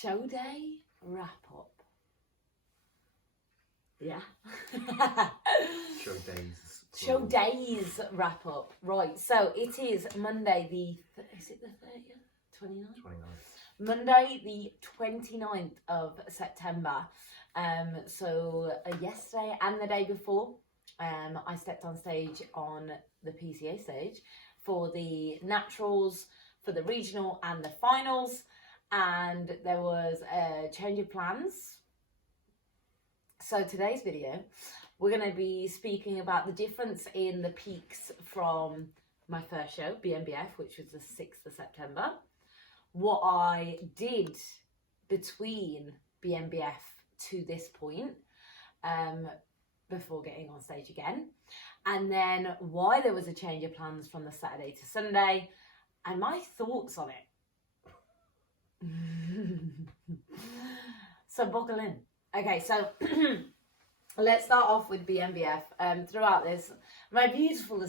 Show day wrap up. Yeah. Show days wrap up. Right. So it is Monday is it the 30th? 29th? Monday the 29th of September. So yesterday and the day before, I stepped on stage on the PCA stage for the naturals, for the regional and the finals, and there was a change of plans. So today's video, we're going to be speaking about the difference in the peaks from my first show, Bnbf, which was the 6th of September, what I did between Bnbf to this point, before getting on stage again, and then why there was a change of plans from the Saturday to Sunday, and my thoughts on it. So buckle in. Okay, so let's start off with Bnbf. Throughout this, my beautiful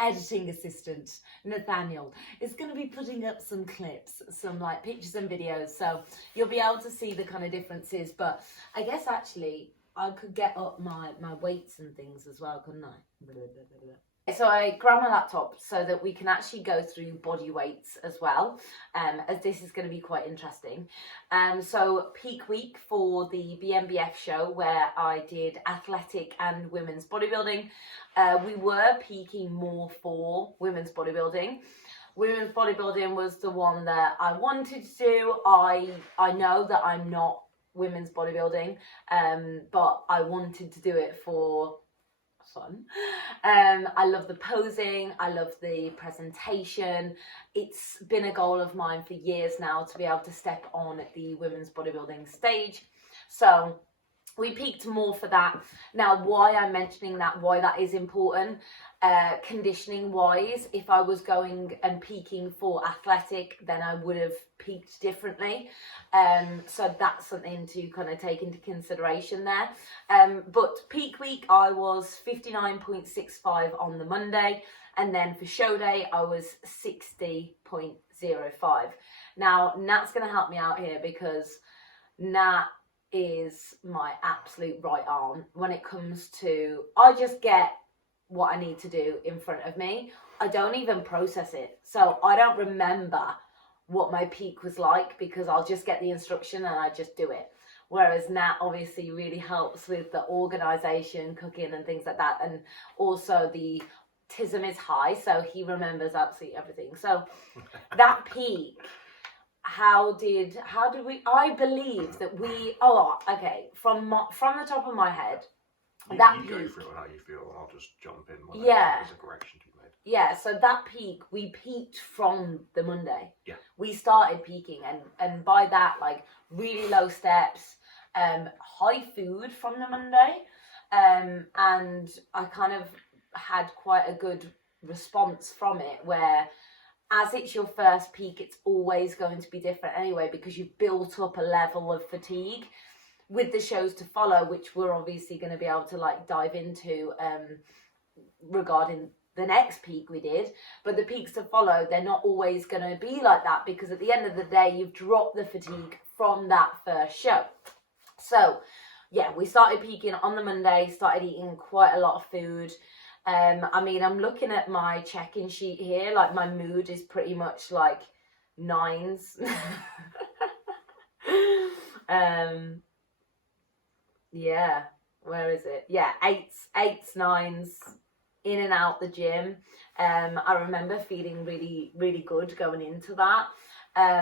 editing assistant, Nathaniel, is going to be putting up some clips, some like pictures and videos, so you'll be able to see the kind of differences. But I guess actually I could get up my weights and things as well, couldn't I? So I grabbed my laptop so that we can actually go through body weights as well, as this is going to be quite interesting. So peak week for the Bnbf show, where I did athletic and women's bodybuilding, we were peaking more for women's bodybuilding. Women's bodybuilding was the one that I wanted to do. I know that I'm not women's bodybuilding, but I wanted to do it for fun. I love the posing, I love the presentation. It's been a goal of mine for years now to be able to step on the women's bodybuilding stage. So we peaked more for that. Now, why I'm mentioning that, why that is important, conditioning wise, if I was going and peaking for athletic, then I would have peaked differently. So that's something to kind of take into consideration there. But peak week, I was 59.65 on the Monday. And then for show day, I was 60.05. Now, Nat's going to help me out here because Nat is my absolute right arm when it comes to, I just get what I need to do in front of me. I don't even process it. So I don't remember what my peak was like because I'll just get the instruction and I just do it. Whereas Nat obviously really helps with the organization, cooking and things like that. And also the autism is high, so he remembers absolutely everything. So that peak, how did we, I believe that we, from the top of my head, you that peak, go through how you feel and I'll just jump in when there's a correction to be made. Yeah, so that peak, we peaked from the Monday. Yeah. We started peaking and by that, like really low steps, high food from the Monday, and I kind of had quite a good response from it, where as it's your first peak, it's always going to be different anyway, because you've built up a level of fatigue with the shows to follow, which we're obviously going to be able to like dive into regarding the next peak we did. But the peaks to follow, they're not always going to be like that, because at the end of the day, you've dropped the fatigue from that first show. So yeah, we started peaking on the Monday, started eating quite a lot of food. I mean, I'm looking at my check-in sheet here, like my mood is pretty much like 9s. Yeah, where is it? Yeah, 8s, 9s, in and out the gym. I remember feeling really, really good going into that.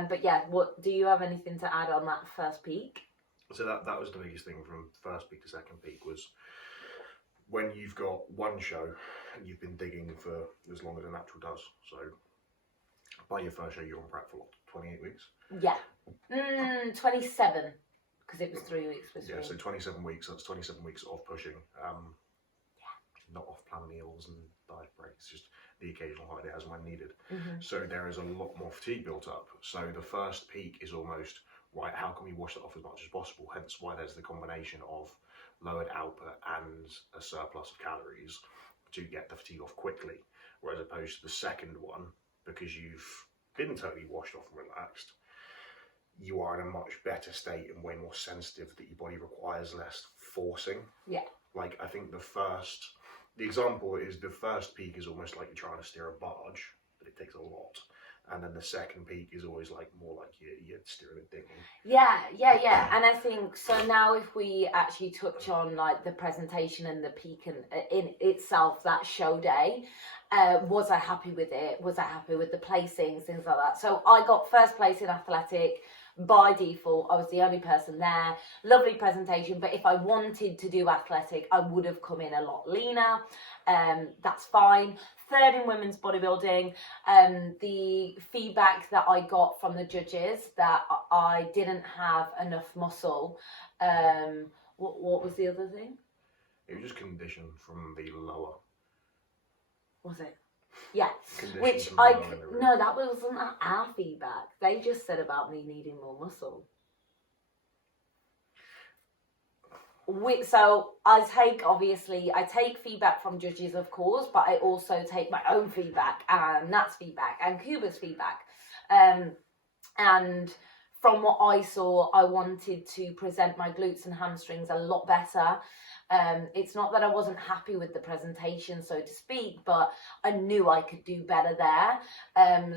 But yeah, what do you have anything to add on that first peak? So that was the biggest thing from first peak to second peak, was when you've got one show and you've been digging for as long as a natural does. So by your first show, you're on prep for what, 28 weeks? Yeah, 27, because it was 3 weeks. Yeah, so 27 weeks, that's 27 weeks of pushing. Not off-plan meals and diet breaks, just the occasional holiday as and when needed. So there is a lot more fatigue built up. So the first peak is almost, right, how can we wash that off as much as possible? Hence why there's the combination of lowered output and a surplus of calories to get the fatigue off quickly. Whereas opposed to the second one, because you've been totally washed off and relaxed, you are in a much better state and way more sensitive, that your body requires less forcing. Yeah. Like, I think the example is the first peak is almost like you're trying to steer a barge, but it takes a lot. And then the second peak is always like more like you're steering a dinghy. Yeah. And I think, so now if we actually touch on like the presentation and the peak and in itself, that show day, was I happy with it? Was I happy with the placings, things like that? So I got first place in athletic. By default, I was the only person there. Lovely presentation, but if I wanted to do athletic, I would have come in a lot leaner. That's fine. Third in women's bodybuilding. The feedback that I got from the judges that I didn't have enough muscle. What was the other thing? It was just conditioned from the lower. Was it? Yeah, Conditioned which from the lower in the ring. no, that wasn't our feedback. They just said about me needing more muscle. So I take feedback from judges, of course, but I also take my own feedback and Nat's feedback and Cuba's feedback. And from what I saw, I wanted to present my glutes and hamstrings a lot better. It's not that I wasn't happy with the presentation, so to speak, but I knew I could do better there.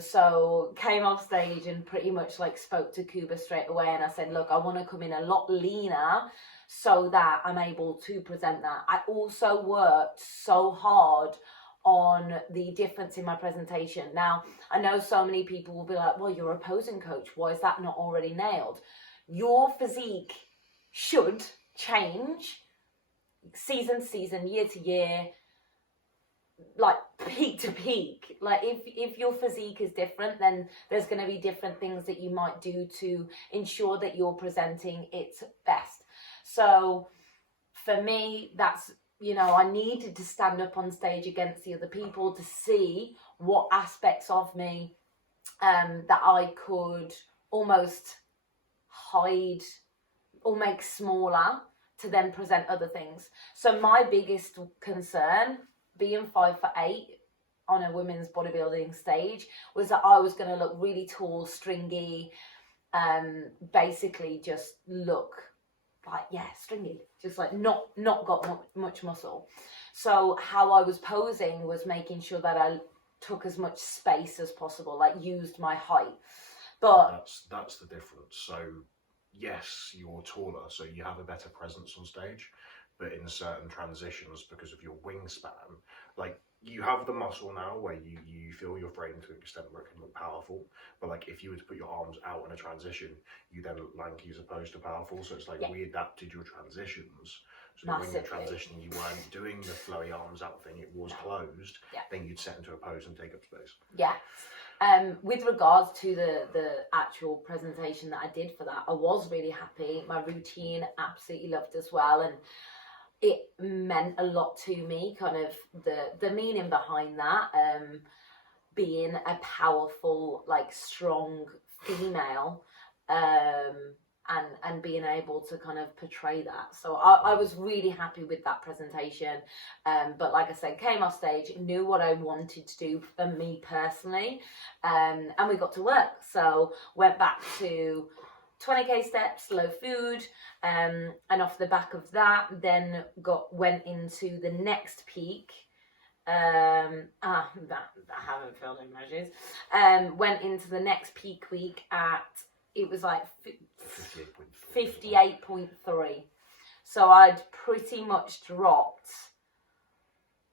So came off stage and pretty much like spoke to Cuba straight away, and I said, look, I want to come in a lot leaner so that I'm able to present that. I also worked so hard on the difference in my presentation. Now, I know so many people will be like, well, you're a posing coach. Why is that not already nailed? Your physique should change season to season, year to year, like peak to peak. Like if your physique is different, then there's going to be different things that you might do to ensure that you're presenting its best. So for me, that's, I needed to stand up on stage against the other people to see what aspects of me that I could almost hide or make smaller to then present other things. So my biggest concern, being 5'8" on a women's bodybuilding stage, was that I was going to look really tall, stringy, basically just look like, stringy, just like not got much muscle. So how I was posing was making sure that I took as much space as possible, like used my height. But that's the difference. So yes, you're taller, so you have a better presence on stage, but in certain transitions, because of your wingspan, like you have the muscle now where you feel your frame to an extent where it can look powerful, but like if you were to put your arms out in a transition, you then look lanky as opposed to powerful. So it's like we adapted your transitions. So when you're transitioning, you weren't doing the flowy arms out thing, it was closed. Then you'd set into a pose and take up space. With regards to the actual presentation that I did for that, I was really happy. My routine, absolutely loved as well, and it meant a lot to me, kind of the meaning behind that, being a powerful, like strong female, and being able to kind of portray that. So I was really happy with that presentation. But like I said, came off stage, knew what I wanted to do for me personally, and we got to work. So went back to 20k steps, low food, and off the back of that, then went into the next peak. I haven't filled in measures. Went into the next peak week at, it was like 58.3. So I'd pretty much dropped,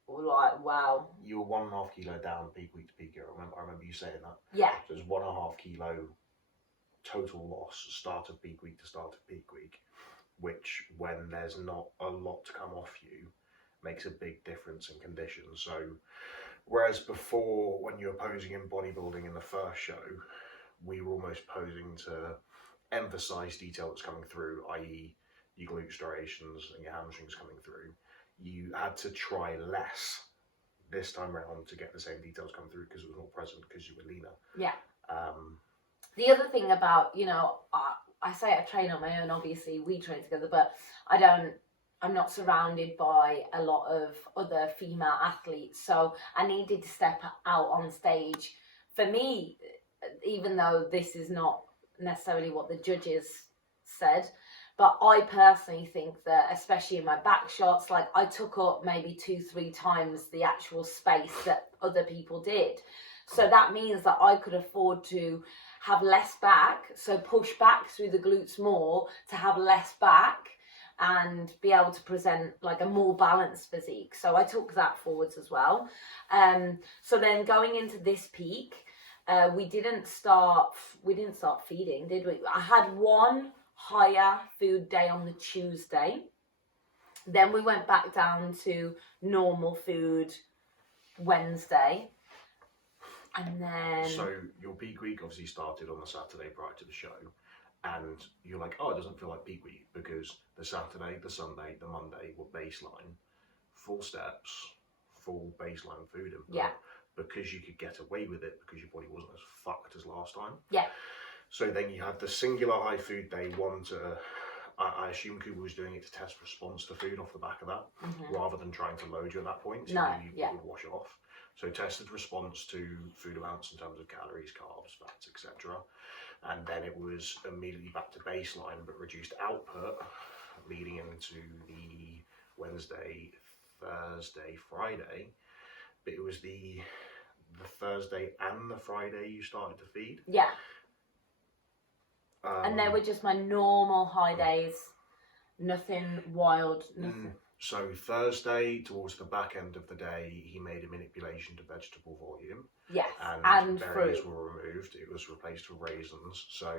like, wow. You were 1.5 kilo down peak week to peak. I remember you saying that. Yeah. So it's 1.5 kilo total loss, start of peak week to start of peak week, which when there's not a lot to come off you, makes a big difference in conditions. So whereas before, when you were posing in bodybuilding in the first show, we were almost posing to emphasize detail that's coming through, i.e. your glute striations and your hamstrings coming through. You had to try less this time around to get the same details come through because it was more present because you were leaner. Yeah. The other thing about, I say I train on my own, obviously we train together, but I'm not surrounded by a lot of other female athletes. So I needed to step out on stage. For me, even though this is not necessarily what the judges said, but I personally think that, especially in my back shots, like I took up maybe 2-3 times the actual space that other people did. So that means that I could afford to have less back, so push back through the glutes more to have less back and be able to present like a more balanced physique. So I took that forwards as well. So then going into this peak, we didn't start feeding, did we? I had one higher food day on the Tuesday. Then we went back down to normal food Wednesday. And then... So your peak week obviously started on the Saturday prior to the show. And you're like, oh, it doesn't feel like peak week because the Saturday, the Sunday, the Monday were baseline, full steps, full baseline food input. Yeah. Because you could get away with it because your body wasn't as fucked as last time. Yeah. So then you had the singular high food day one to, I assume Cooper was doing it to test response to food off the back of that, rather than trying to load you at that point. So you would wash off. So tested response to food amounts in terms of calories, carbs, fats, etc. And then it was immediately back to baseline, but reduced output, leading into the Wednesday, Thursday, Friday. But it was the Thursday and the Friday you started to feed. Yeah. And they were just my normal high days. Nothing wild. Nothing. So Thursday, towards the back end of the day, he made a manipulation to vegetable volume. Yes, and berries fruit were removed. It was replaced with raisins. So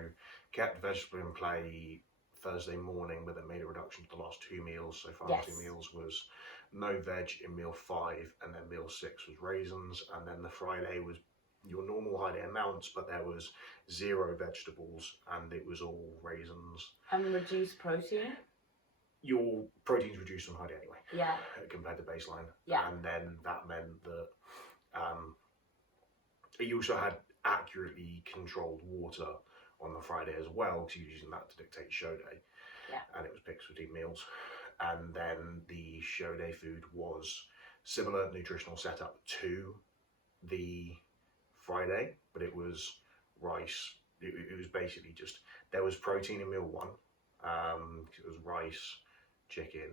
kept vegetable in play Thursday morning, but then made a reduction to the last 2 meals. So final 2 meals was no veg in meal 5, and then meal 6 was raisins, and then the Friday was your normal high day amounts, but there was 0 vegetables and it was all raisins. And reduced protein? Your protein's reduced on high day anyway. Yeah. Compared to baseline. Yeah. And then that meant that you also had accurately controlled water on the Friday as well, because you're using that to dictate show day. Yeah. And it was picked 15 meals. And then the show day food was similar nutritional setup to the Friday, but it was rice. It was basically just, there was protein in meal 1. It was rice, chicken,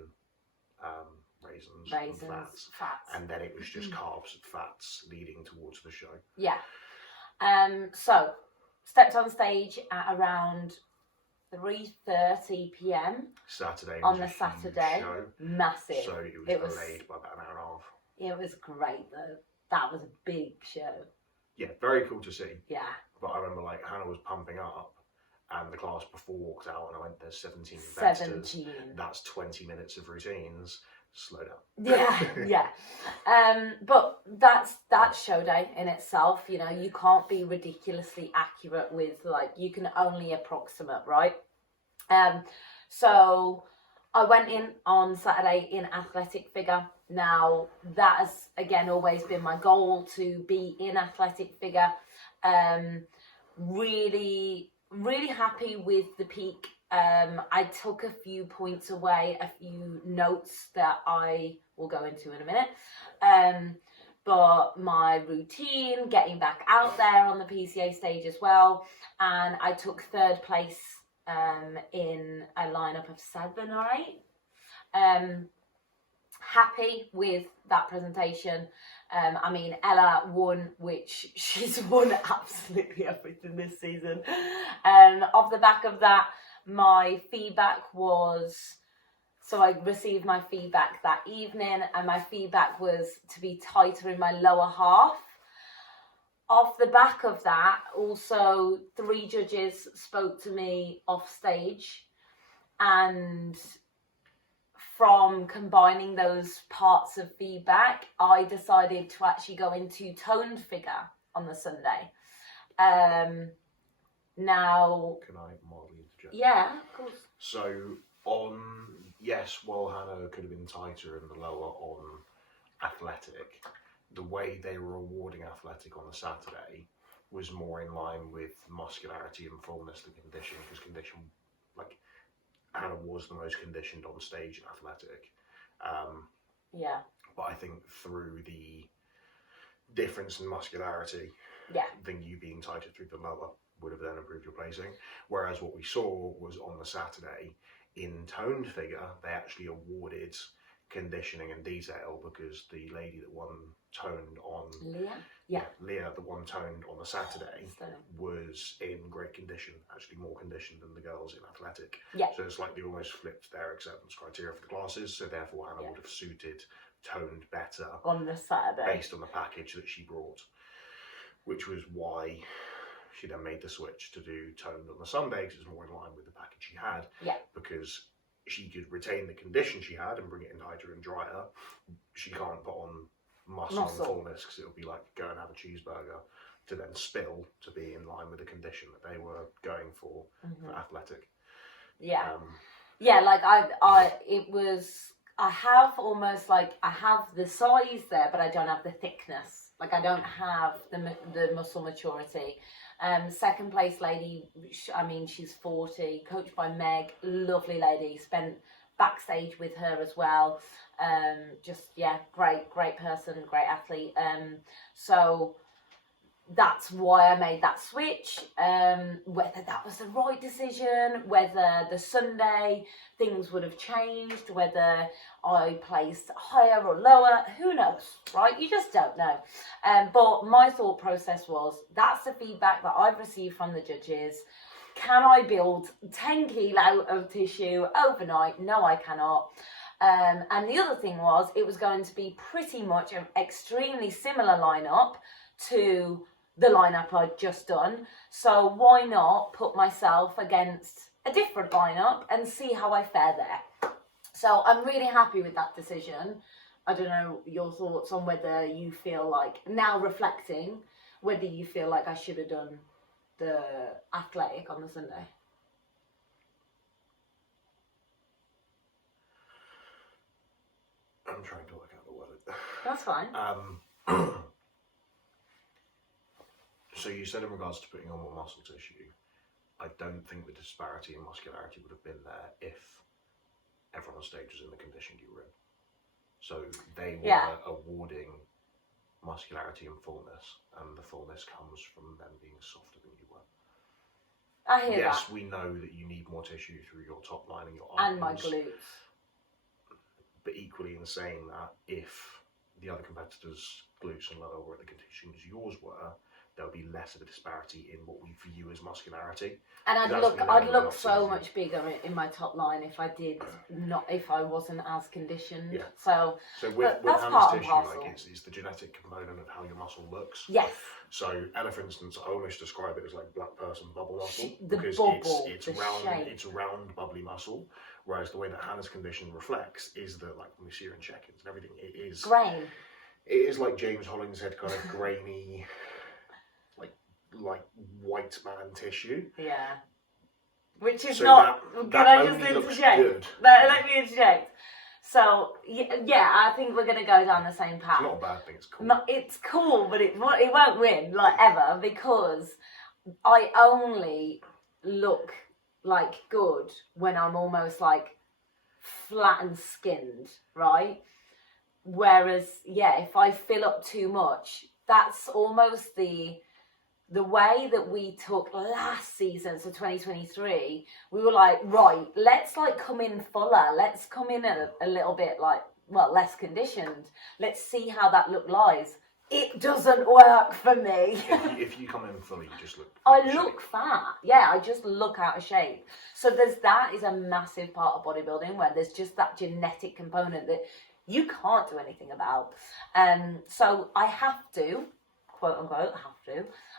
raisins and fats. And then it was just carbs and fats leading towards the show. Yeah. So stepped on stage at around 3:30 p.m. Saturday on the Saturday. Show. Massive. So it was delayed by about an hour and a half. It was great though. That was a big show. Yeah, very cool to see. Yeah. But I remember like Hannah was pumping up, and the class before walked out, and I went, there's 17 competitors. 17. That's 20 minutes of routines. Slow down. Yeah, yeah. But that's show day in itself. You know, you can't be ridiculously accurate with, like, you can only approximate, right? So I went in on Saturday in athletic figure. Now, that has, again, always been my goal, to be in athletic figure. Really, really happy with the peak. I took a few points away, a few notes that I will go into in a minute. But my routine, getting back out there on the PCA stage as well. And I took 3rd place in a lineup of 7 or 8. Happy with that presentation. I mean, Ella won, which she's won absolutely everything this season. Off the back of that, my feedback was, so I received my feedback that evening, and my feedback was to be tighter in my lower half. Off the back of that, also 3 judges spoke to me off stage, and from combining those parts of feedback, I decided to actually go into toned figure on the Sunday. Now, can I mildly interject? Yeah, of course. So yes, while Hannah could have been tighter in the lower on athletic, the way they were awarding athletic on the Saturday was more in line with muscularity and fullness than condition, because condition, like, Hannah was the most conditioned on stage in athletic. Yeah. But I think through the difference in muscularity, yeah, than you being tighter through the lower, would have then improved your placing. Whereas what we saw was on the Saturday, in toned figure, they actually awarded conditioning and detail, because the lady that won toned on Leah, the one toned on the Saturday, was in great condition, actually more conditioned than the girls in athletic. So it's like they almost flipped their acceptance criteria for the classes, so therefore Hannah would have suited toned better on the Saturday based on the package that she brought, which was why she then made the switch to do toned on the Sunday, because it's more in line with the package she had, because she could retain the condition she had and bring it in tighter and drier. She can't put on muscle and fullness, because it'll be like go and have a cheeseburger to then spill to be in line with the condition that they were going for athletic. Like I have the size there, but I don't have the thickness. Like, I don't have the muscle maturity. Second place lady, I mean, she's 40, coached by Meg, lovely lady, spent backstage with her as well. Great person, great athlete. So that's why I made that switch. Whether that was the right decision, whether the Sunday things would have changed, whether I placed higher or lower, who knows, right? You just don't know. But my thought process was, that's the feedback that I've received from the judges. Can I build 10 kilo of tissue overnight? No, I cannot. And the other thing was, it was going to be pretty much an extremely similar lineup to the lineup I'd just done. So why not put myself against a different lineup and see how I fare there? So I'm really happy with that decision. I don't know your thoughts on whether you feel like, now reflecting, whether you feel like I should have done the athletic on the Sunday. I'm trying to work out the word. That's fine. So you said in regards to putting on more muscle tissue, I don't think the disparity in muscularity would have been there if everyone on stage was in the condition you were in. So they were awarding muscularity and fullness, and the fullness comes from them being softer than you were. I hear that. Yes, we know that you need more tissue through your top line and your arms. And my glutes. But equally in saying that, if the other competitors' glutes and lower were at the conditions yours were, there'll be less of a disparity in what we view as muscularity. And I'd look so much bigger in my top line if I wasn't as conditioned. Yeah. So with that's Hannah's part and tissue, parcel. like it's the genetic component of how your muscle looks. Yes. So Ella, for instance, I almost describe it as like black person bubble muscle, The because bubble, it's the round, shape. it's round, bubbly muscle. Whereas the way that Hannah's condition reflects is that, like when we see her in check-ins and everything, it is grain. It is like James Hollingshead kind of grainy, like white man tissue. Yeah. Which is So not. that Can I only just looks interject? good. Let me interject. So yeah, I think we're going to go down the same path. It's not a bad thing. It's cool. It's cool, but it won't win like ever, because I only look like good when I'm almost like flattened skinned, right? Whereas if I fill up too much, that's almost the way that we took last season, so 2023, we were like, right, let's like come in fuller. Let's come in a little bit less conditioned. Let's see how that look lies. It doesn't work for me. If you come in fully, you just look. I look fat. Yeah, I just look out of shape. So that is a massive part of bodybuilding, where there's just that genetic component that you can't do anything about. So I have to, quote unquote,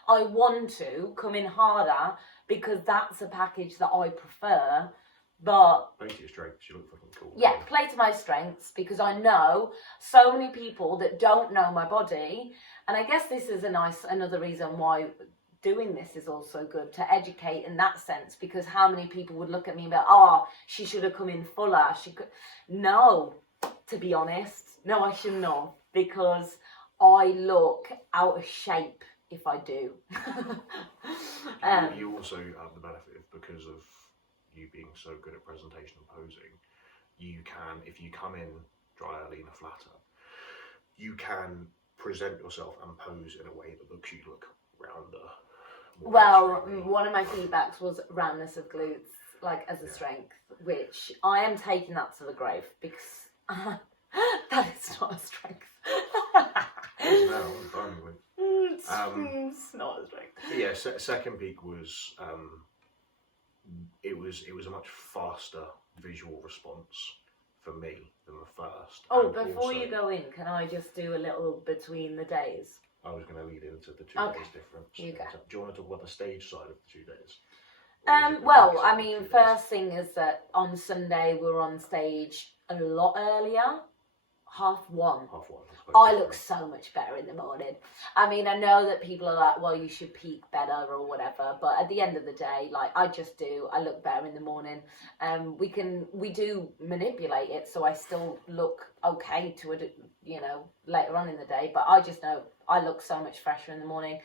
I want to come in harder, because that's a package that I prefer. But play to your strengths, you look fucking cool. Yeah, play to my strengths, because I know so many people that don't know my body, and I guess this is another reason why doing this is also good, to educate in that sense, because how many people would look at me and be like, oh, she should have come in fuller. No, to be honest, no, I shouldn't have, because I look out of shape if I do. You also have the benefit of, because of you being so good at presentation and posing, you can, if you come in drier, leaner, flatter, you can present yourself and pose in a way that looks you look rounder, more Well, extremely. one of my feedbacks was roundness of glutes, like as a strength, which I am taking that to the grave because that is not a strength. It's now, I'm fine with it. It's not a strength. Yeah, second peak was it was a much faster visual response for me than the first. Oh, And before also, you go in, can I just do a little between the days? I was going to lead into the 2 Okay. days difference. You go. Do you want to talk about the stage side of the 2 days? Or is it the Well, weeks I of the mean, 2 days? first thing is that on Sunday we're on stage a lot earlier, 1:30. Half one. I look so much better in the morning. I mean, I know that people are like, well, you should peak better or whatever, but at the end of the day, like, I just do. I look better in the morning. We do manipulate it, so I still look okay to it, you know, later on in the day, but I just know I look so much fresher in the morning.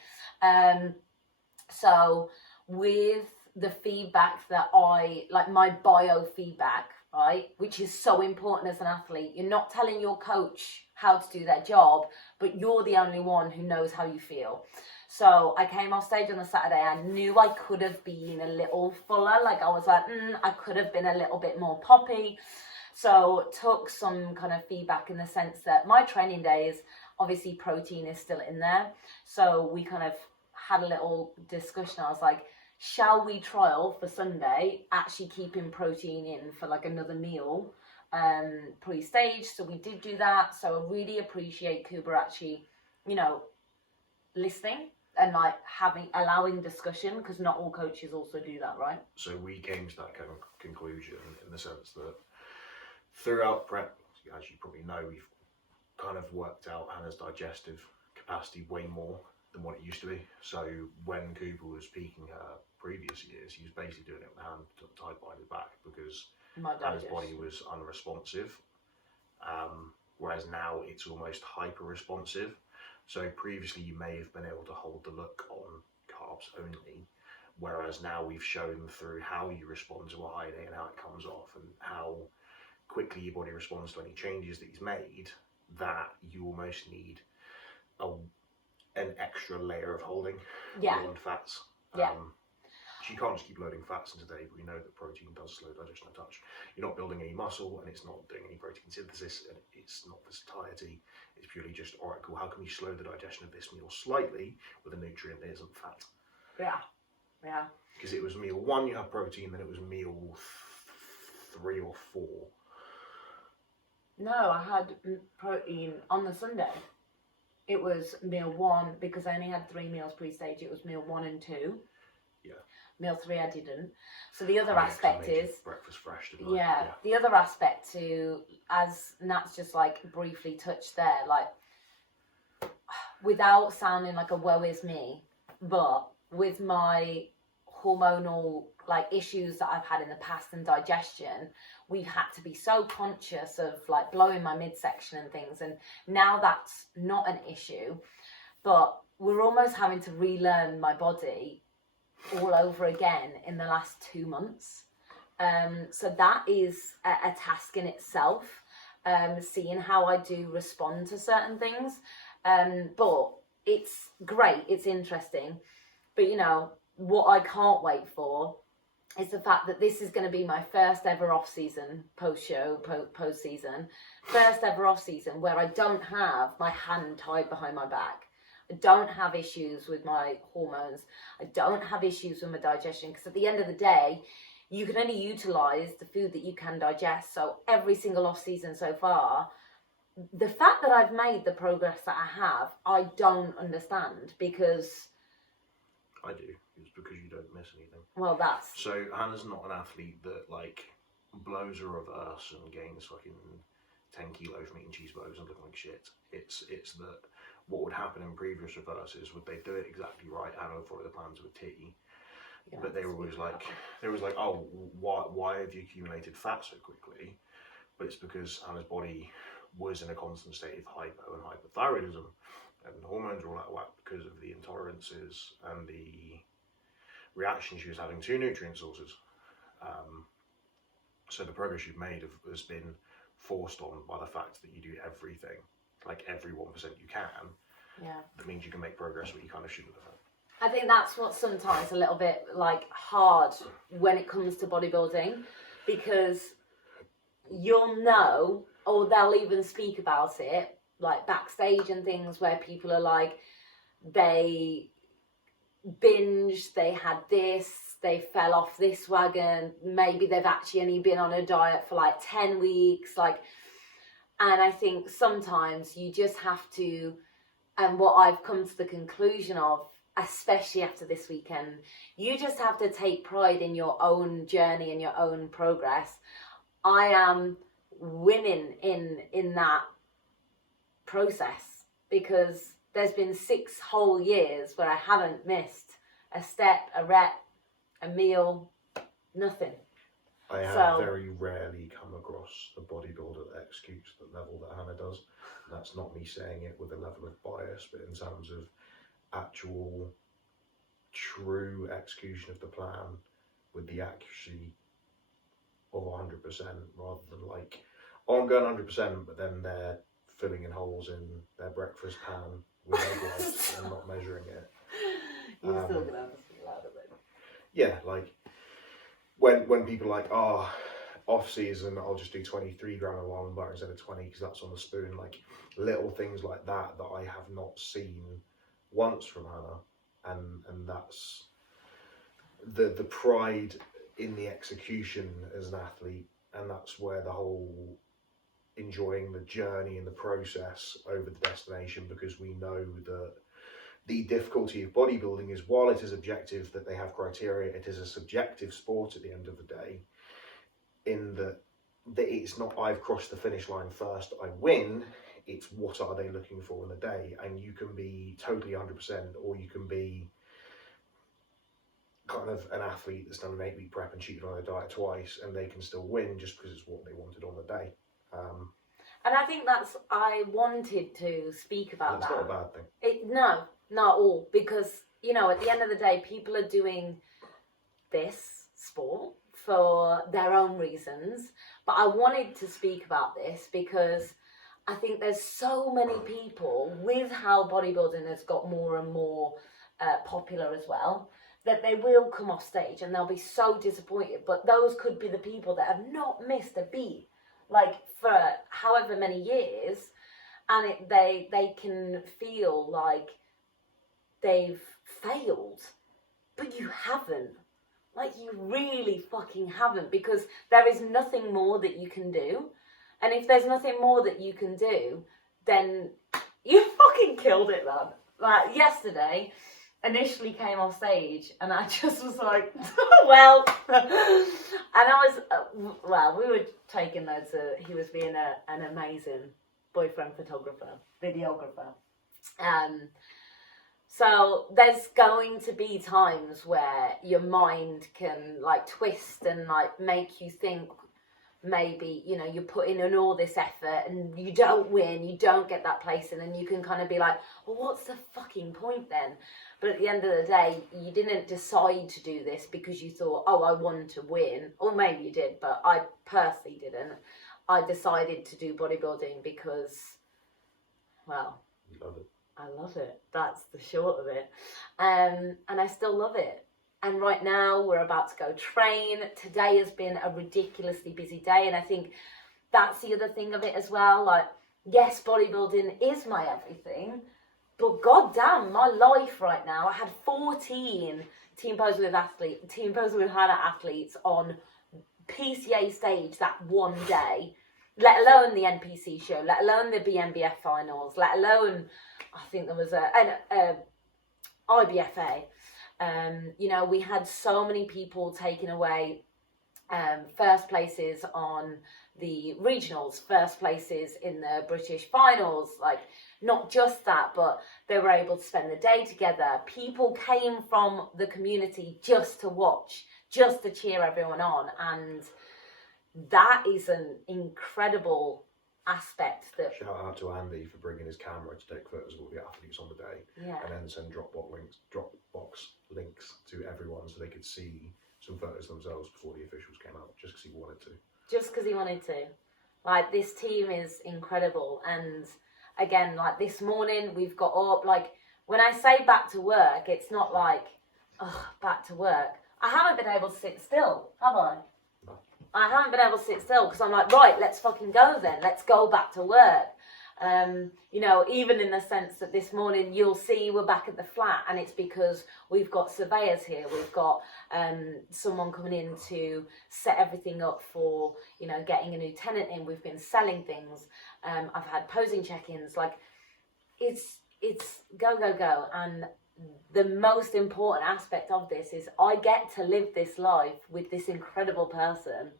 So with the feedback that like my biofeedback, right, which is so important as an athlete, you're not telling your coach how to do their job, but you're the only one who knows how you feel. So I came off stage on the Saturday. I knew I could have been a little fuller. Like I was like, I could have been a little bit more poppy. So took some kind of feedback in the sense that my training days, obviously protein is still in there. So we kind of had a little discussion. I was like, shall we trial for Sunday actually keeping protein in for like another meal pre-stage? So we did do that. So I really appreciate Kuba actually, you know, listening and like allowing discussion, because not all coaches also do that, right? So we came to that kind of conclusion in the sense that throughout prep, as you probably know, we've kind of worked out Hannah's digestive capacity way more than what it used to be. So when Cooper was peaking her previous years, he was basically doing it with the hand tied behind his back because Hannah's body was unresponsive. Whereas now it's almost hyper responsive. So previously you may have been able to hold the look on carbs only, whereas now we've shown through how you respond to a high day and how it comes off and how quickly your body responds to any changes that he's made, that you almost need an extra layer of holding on fats. So you can't just keep loading fats into the day, but we know that protein does slow digestion a touch. You're not building any muscle and it's not doing any protein synthesis and it's not for satiety. It's purely just, all right, cool, how can we slow the digestion of this meal slightly with a nutrient that isn't fat? Yeah. Because it was meal 1 you have protein, then it was meal 3 or 4. No, I had protein on the Sunday. It was meal 1 because I only had 3 meals pre-stage. It was meal 1 and 2. Yeah. Meal 3 I didn't. So the other aspect is breakfast fresh. The other aspect to, as Nat's just like briefly touched there, like without sounding like a woe is me, but with my hormonal like issues that I've had in the past and digestion, we've had to be so conscious of like blowing my midsection and things, and now that's not an issue, but we're almost having to relearn my body all over again in the last 2 months. So that is a task in itself, seeing how I do respond to certain things. But it's great, it's interesting. But you know, what I can't wait for is the fact that this is going to be my first ever off season, post-show, post-season, first ever off season where I don't have my hand tied behind my back. I don't have issues with my hormones. I don't have issues with my digestion, because at the end of the day, you can only utilize the food that you can digest. So every single off season so far, the fact that I've made the progress that I have, I don't understand, because I do. It's because you don't miss anything. Well, that's... So Hannah's not an athlete that like blows a reverse and gains fucking 10 kilos from eating cheeseburgers and looking like shit. It's that what would happen in previous reverses would they do it exactly right, Hannah would follow the plan to a T. Yeah, but they were always like, oh, why have you accumulated fat so quickly? But it's because Hannah's body was in a constant state of hypo and hypothyroidism, and the hormones were all out of whack because of the intolerances and the reaction she was having to nutrient sources. So the progress you've made has been forced on by the fact that you do everything, like every 1% you can. Yeah. That means you can make progress, but you kind of shouldn't have. I think that's what's sometimes a little bit like hard when it comes to bodybuilding, because you'll know, or they'll even speak about it like backstage and things, where people are like, they binged, they had this, they fell off this wagon, maybe they've actually only been on a diet for like 10 weeks, like, and I think sometimes you just have to, and what I've come to the conclusion of, especially after this weekend, you just have to take pride in your own journey and your own progress. I am winning in that process, because there's been 6 whole years where I haven't missed a step, a rep, a meal, nothing. I have very rarely come across the bodybuilder that executes the level that Hannah does. And that's not me saying it with a level of bias, but in terms of actual true execution of the plan with the accuracy of 100%, rather than like, oh, I'm going 100%, but then they're filling in holes in their breakfast pan with egg whites and not measuring it. You're still gonna have to speak louder, babe. Yeah, like when people are like, oh, off season, I'll just do 23 gram of almond butter instead of 20 because that's on the spoon. Like little things like that I have not seen once from Hannah, and that's the pride in the execution as an athlete, and that's where the whole enjoying the journey and the process over the destination, because we know that the difficulty of bodybuilding is, while it is objective that they have criteria, it is a subjective sport at the end of the day, in that it's not I've crossed the finish line first, I win. It's what are they looking for in the day, and you can be totally 100%, or you can be kind of an athlete that's done an 8-week prep and cheated on their diet twice, and they can still win just because it's what they wanted on the day. And I think I wanted to speak about that. It's not a bad thing. No, not at all, because, you know, at the end of the day, people are doing this sport for their own reasons, but I wanted to speak about this because I think there's so many people, with how bodybuilding has got more and more popular as well, that they will come off stage and they'll be so disappointed, but those could be the people that have not missed a beat, like, for however many years, and they can feel like they've failed, but you haven't. Like, you really fucking haven't, because there is nothing more that you can do. And if there's nothing more that you can do, then you fucking killed it, man. Like, yesterday, initially came off stage, and I just was like, well, and I was, well, we were taking those, he was being an amazing boyfriend photographer, videographer. So there's going to be times where your mind can like twist and like make you think maybe, you know, you're putting in all this effort and you don't win, you don't get that place, and then you can kind of be like, well, what's the fucking point then? But at the end of the day, you didn't decide to do this because you thought, oh, I want to win. Or maybe you did, but I personally didn't. I decided to do bodybuilding because, well, You love it. I love it. That's the short of it. And I still love it. And right now we're about to go train. Today has been a ridiculously busy day. And I think that's the other thing of it as well. Like, yes, bodybuilding is my everything, but goddamn, my life right now, I had 14 Team Pose with Hannah athletes on PCA stage that one day, let alone the NPC show, let alone the Bnbf finals, let alone, I think there was an IBFA. You know, we had so many people taking away first places on the regionals, first places in the British finals. Like, not just that, but they were able to spend the day together. People came from the community just to watch, just to cheer everyone on. And that is an incredible aspect. That shout out to Andy for bringing his camera to take photos of all the athletes on the day, and then send Dropbox links to everyone so they could see some photos themselves before the officials came out, just because he wanted to. Just because he wanted to. Like, this team is incredible. And again, like this morning, we've got up, like, when I say back to work, it's not like, back to work. I haven't been able to sit still, have I? No. I haven't been able to sit still because I'm like, right, let's fucking go then. Let's go back to work. You know, even in the sense that this morning you'll see we're back at the flat, and it's because we've got surveyors here. We've got someone coming in to set everything up for, you know, getting a new tenant in. We've been selling things. I've had posing check-ins. Like, it's go, go, go. And the most important aspect of this is I get to live this life with this incredible person.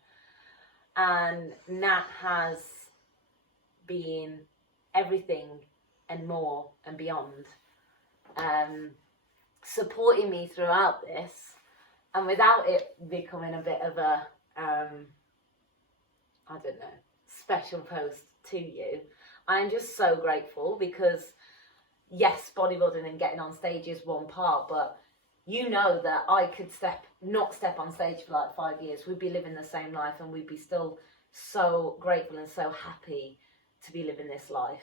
And Nat has been everything and more and beyond, supporting me throughout this, and without it becoming a bit of a I don't know, special post to you, I'm just so grateful, because yes, bodybuilding and getting on stage is one part, but you know that I could not step on stage for like 5 years. We'd be living the same life, and we'd be still so grateful and so happy to be living this life.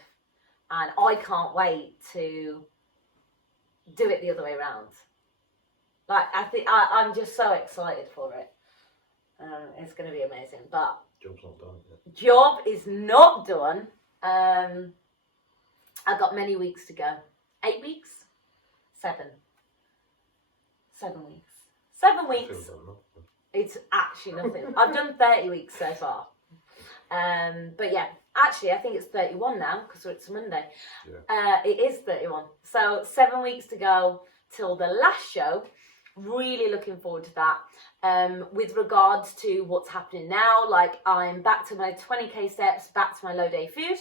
And I can't wait to do it the other way around. Like, I think I'm just so excited for it. It's going to be amazing. But Job's not done yet. Job is not done. I've got many weeks to go. 8 weeks? 7. 7 weeks. 7 weeks. It's actually nothing. I've done 30 weeks so far. But yeah, actually I think it's 31 now, because it's Monday. Yeah. It is 31. So 7 weeks to go till the last show. Really looking forward to that. With regards to what's happening now, like, I'm back to my 20k steps, back to my low day food,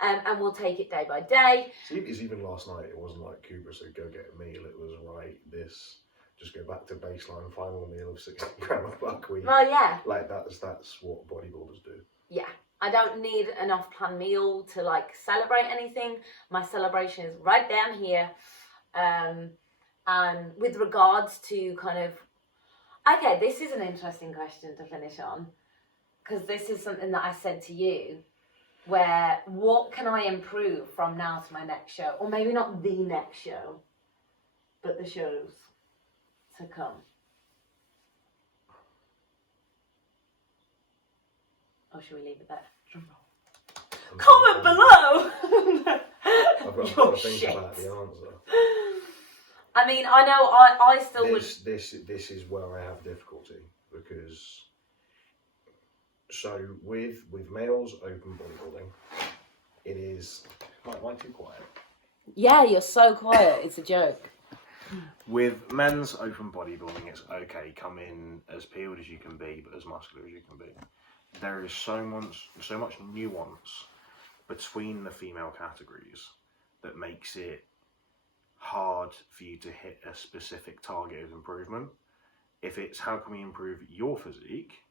and we'll take it day by day. See, it's even last night, it wasn't like Cooper said go get a meal. It was right, just go back to baseline, final meal of 60 gram of buckwheat. Well, yeah. Like, that's what bodybuilders do. Yeah. I don't need an off-plan meal to, like, celebrate anything. My celebration is right down here. And with regards to kind of, okay, this is an interesting question to finish on, because this is something that I said to you, where what can I improve from now to my next show? Or maybe not the next show, but the shows to come. Or should we leave it there? Comment below! I've got to think about the answer. I mean, I know I still would... This is where I have difficulty, because... So, with males open bodybuilding, it is... Am I too quiet? Yeah, you're so quiet, it's a joke. With men's open bodybuilding, it's okay, come in as peeled as you can be, but as muscular as you can be. There is so much nuance between the female categories that makes it hard for you to hit a specific target of improvement. If it's how can we improve your physique?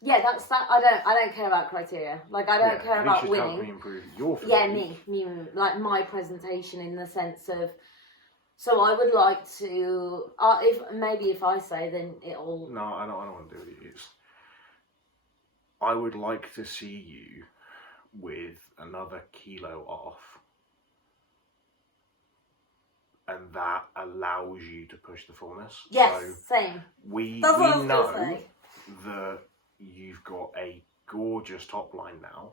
Yeah, that's that. I don't care about criteria. Like, I don't care about winning. How can we improve your physique? Yeah, me, like my presentation, in the sense of. So I would like to. If I say, then it'll. No, I don't want to do it. I would like to see you with another kilo off, and that allows you to push the fullness. Yes, so same. We know that you've got a gorgeous top line now,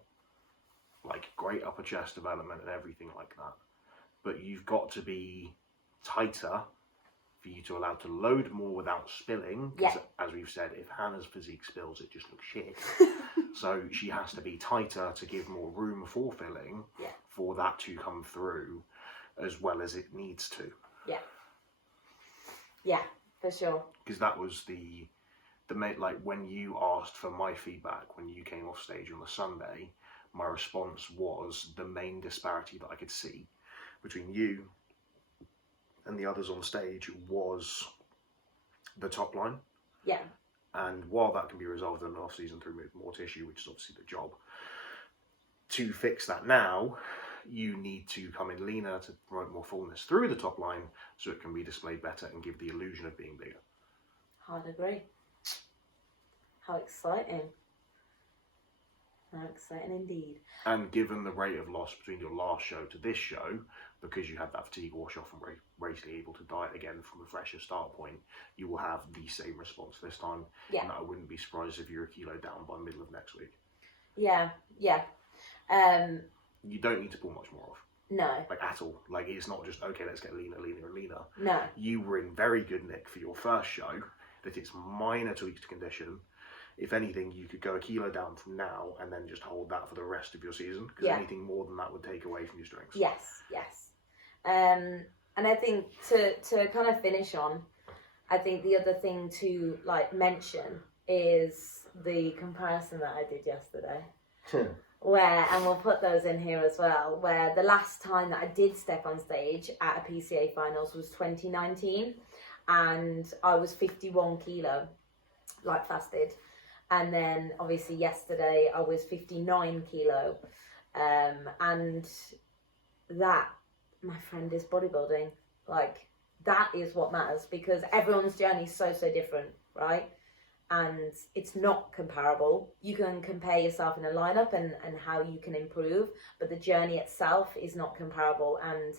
like great upper chest development and everything like that, but you've got to be tighter for you to allow to load more without spilling. Yeah. As we've said, if Hannah's physique spills, it just looks shit. So she has to be tighter to give more room for filling, for that to come through as well as it needs to. Yeah. Yeah, for sure. Because that was the like, when you asked for my feedback when you came off stage on the Sunday, my response was the main disparity that I could see between you and the others on stage was the top line. Yeah. And while that can be resolved in an off season through more tissue, which is obviously the job, to fix that now, you need to come in leaner to promote more fullness through the top line, so it can be displayed better and give the illusion of being bigger. I'd agree. How exciting. How exciting indeed. And given the rate of loss between your last show to this show, because you had that fatigue wash off and basically able to diet again from a fresher start point, you will have the same response this time. Yeah. And I wouldn't be surprised if you're a kilo down by middle of next week. Yeah. You don't need to pull much more off. No. Like, at all. Like, it's not just, okay, let's get leaner, leaner, and leaner. No. You were in very good nick for your first show, that it's minor tweaks to condition. If anything, you could go a kilo down from now and then just hold that for the rest of your season, because anything more than that would take away from your strengths. Yes. And I think to kind of finish on, I think the other thing to like mention is the comparison that I did yesterday. Where, and we'll put those in here as well, where the last time that I did step on stage at a PCA finals was 2019, and I was 51 kilo, like fasted. And then obviously yesterday I was 59 kilo. And that, my friend, is bodybuilding. Like, that is what matters, because everyone's journey is so different, right? And it's not comparable. You can compare yourself in a lineup and how you can improve, but the journey itself is not comparable. And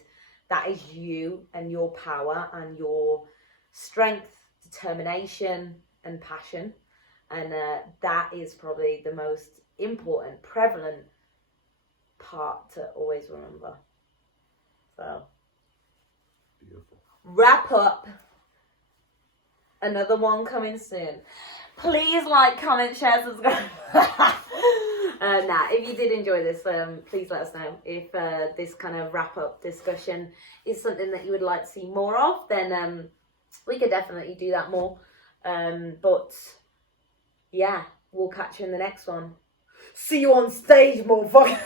that is you and your power and your strength, determination and passion. And that is probably the most important, prevalent part to always remember. So, Beautiful. Wrap up. Another one coming soon. Please like, comment, share, subscribe. If you did enjoy this, please let us know. If this kind of wrap-up discussion is something that you would like to see more of, then we could definitely do that more. But yeah, we'll catch you in the next one. See you on stage, motherfucker.